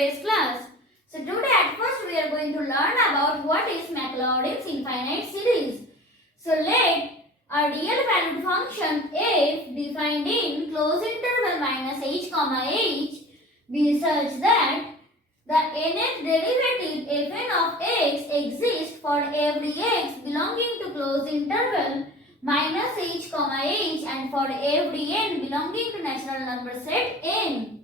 today's class. So today at first we are going to learn about what is Maclaurin's infinite series. So let a real valued function f defined in closed interval minus h comma h be such that the nth derivative fn of x exists for every x belonging to closed interval minus h comma h and for every n belonging to natural number set n.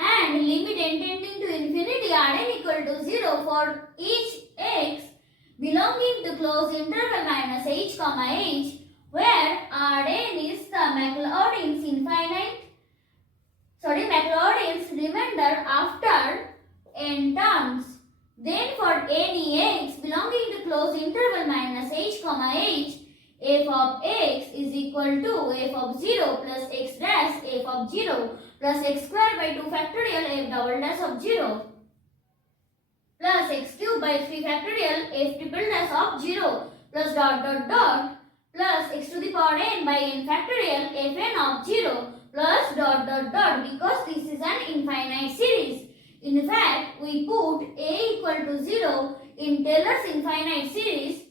And limit n tending to infinity Rn equal to 0 for each x belonging to closed interval minus h comma h, where Rn is the Maclaurin's remainder after n terms. Then for any x belonging to closed interval minus h comma h, f of x is equal to f of 0 plus x dash f of 0 plus x square by 2 factorial f double dash of 0 plus x cube by 3 factorial f triple dash of 0 plus dot dot dot plus x to the power n by n factorial fn of 0 plus dot dot dot, because this is an infinite series. In fact, we put a equal to 0 in Taylor's infinite series.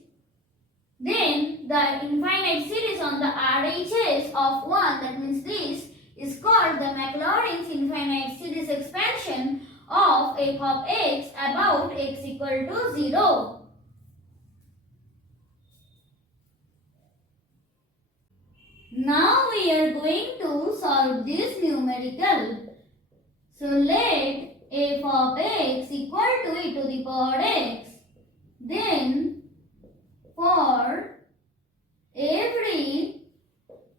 Then the infinite series on the RHS of 1, that means this, is called the Maclaurin's infinite series expansion of f of x about x equal to 0. Now we are going to solve this numerical. So let f of x equal to e to the power x. Then for every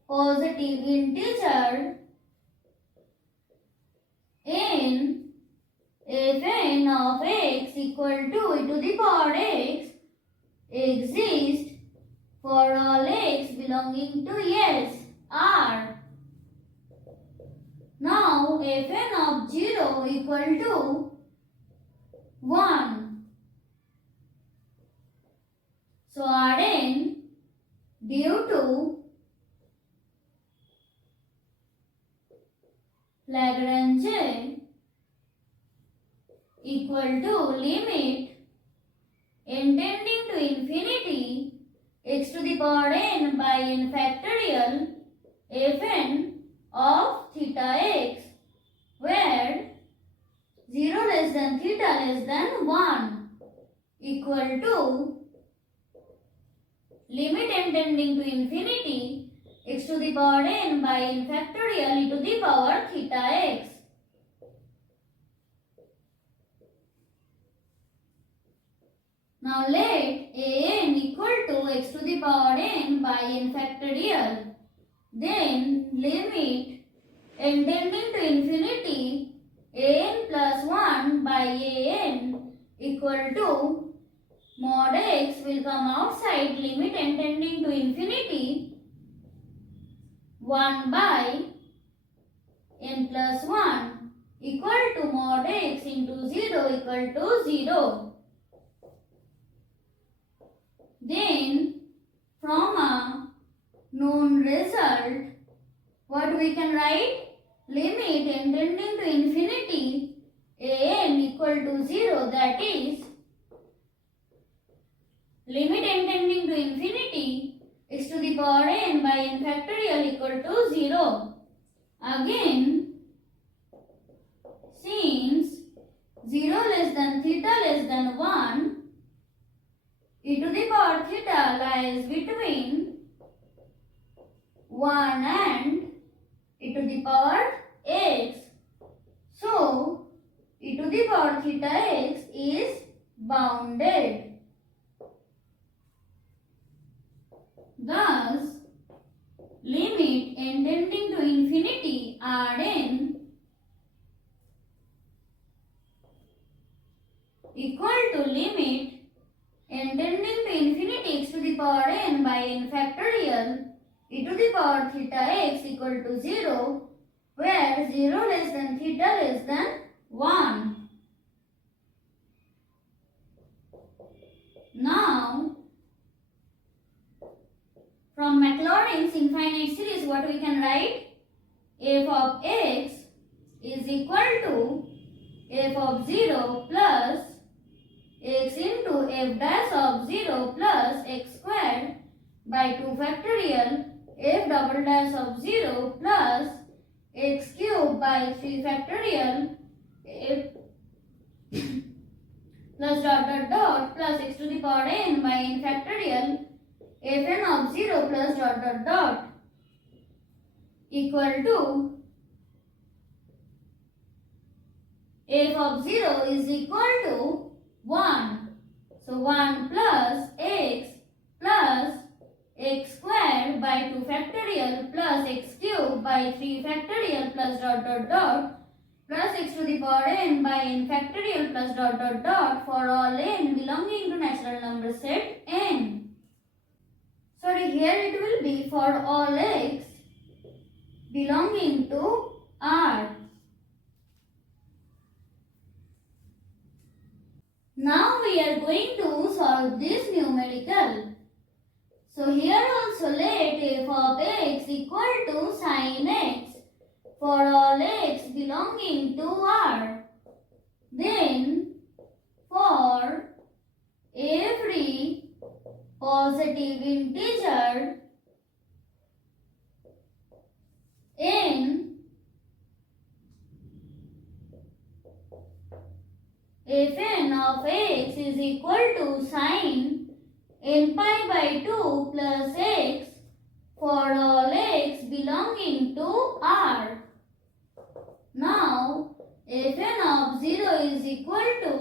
positive integer n, fn of x equal to e to the power x exists for all x belonging to S, R. Now fn of 0 equal to 1. So Rn due to Lagrange equal to limit n tending to infinity x to the power n by n factorial fn of theta x, where 0 less than theta less than 1 equal to limit n tending to infinity x to the power n by n factorial e to the power theta x. Now let an equal to x to the power n by n factorial. Then limit n tending to infinity an plus 1 by an equal to mod x will come outside limit n tending to infinity 1 by n plus 1 equal to mod x into 0 equal to 0. Then from a known result, what we can write? Limit n tending to infinity an equal to 0, that is limit n tending to infinity x to the power n by n factorial equal to 0. Again, since 0 less than theta less than 1, e to the power theta lies between 1 and e to the power x. So, e to the power theta x is bounded. Thus, limit n tending to infinity Rn equal to limit n tending to infinity x to the power n by n factorial e to the power theta x equal to 0, where 0 less than theta less than 1. Now, from Maclaurin's infinite series, what we can write? F of x is equal to f of 0 plus x into f dash of 0 plus x squared by 2 factorial f double dash of 0 plus x cube by 3 factorial f plus plus x to the power n by n factorial fn of 0 plus equal to f of 0 is equal to 1. So 1 plus x squared by 2 factorial plus x cube by 3 factorial plus plus x to the power n by n factorial plus for all n belonging to natural number set n. Sorry, here it will be for all x belonging to R. Now we are going to solve this numerical. So here also let f of x equal to sin x for all x belonging to R. Then for every positive integer n, fn of x is equal to sin n pi by 2 plus x for all x belonging to R. Now fn of 0 is equal to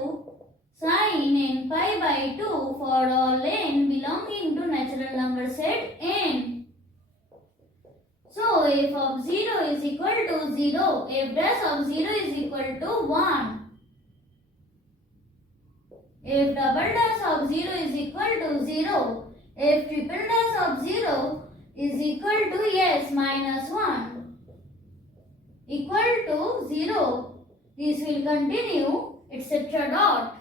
sin n pi by 2 for all n belonging to natural number set n. So f of 0 is equal to 0, f dash of 0 is equal to 1. F double dash of 0 is equal to 0. F triple dash of 0 is equal to yes minus 1 equal to 0. This will continue etc. dot.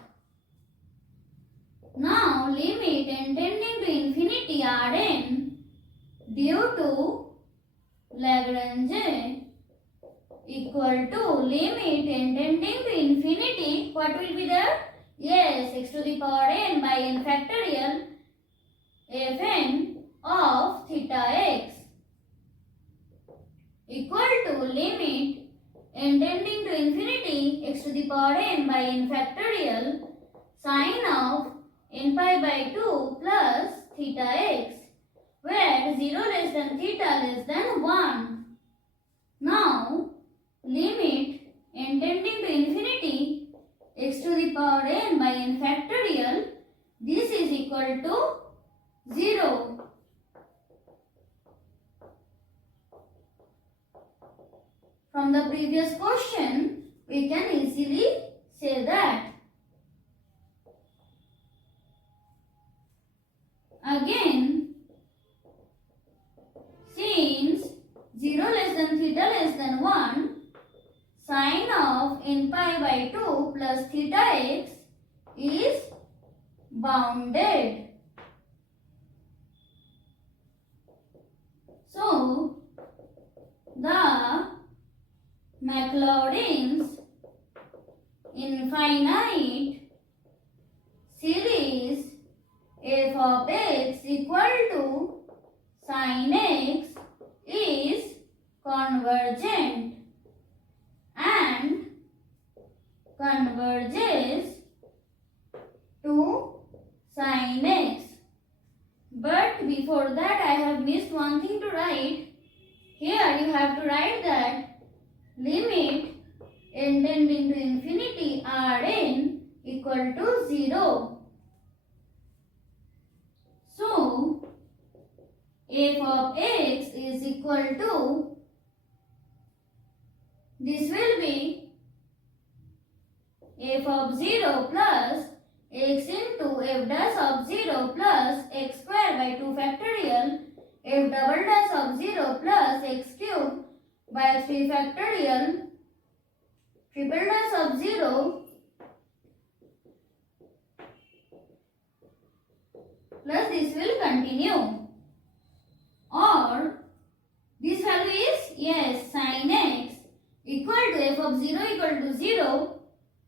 Now limit n tending to infinity Rn due to Lagrange equal to limit n tending to infinity. What will be there? Yes, x to the power n by n factorial fn of theta x equal to limit n tending to infinity x to the power n by n factorial sin of n pi by 2 plus theta x, where 0 less than theta less than 1. Now limit n tending to infinity x to the power n by n factorial, this is equal to 0. From the previous question, we can easily say that. Again, since 0 less than theta less than 1, sin of n pi by 2 plus theta x is bounded. So, the Maclaurin's infinite series f of x equal to sin x is convergent and converges to sin x. But before that I have missed one thing to write. Here you have to write that limit n tending to infinity Rn equal to 0. So f of x is equal to, this will be f of 0 plus x into f dash of 0 plus x square by 2 factorial f double dash of 0 plus x cube by 3 factorial triple dash of 0 plus this will continue, or this value is yes sin x equal to f of 0 equal to 0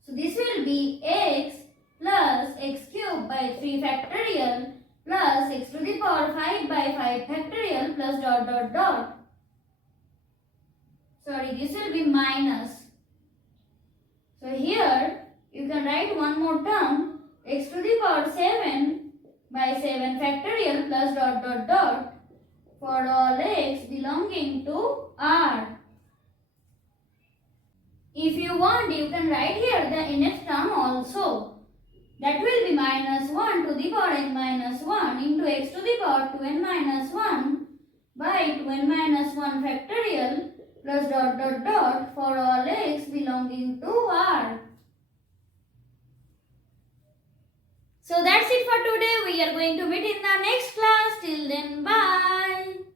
So this will be x plus x cube by 3 factorial plus x to the power 5 by 5 factorial plus dot dot dot. Sorry, this will be minus. So here you can write one more term, x to the power 7 by 7 factorial plus dot dot dot for all x belonging to R. If you want, you can write here the nth term also. That will be minus 1 to the power n minus 1 into x to the power 2n minus 1 by 2n minus 1 factorial plus dot dot dot for all x belonging to R. So that's it for today. We are going to meet in the next class. Till then, bye.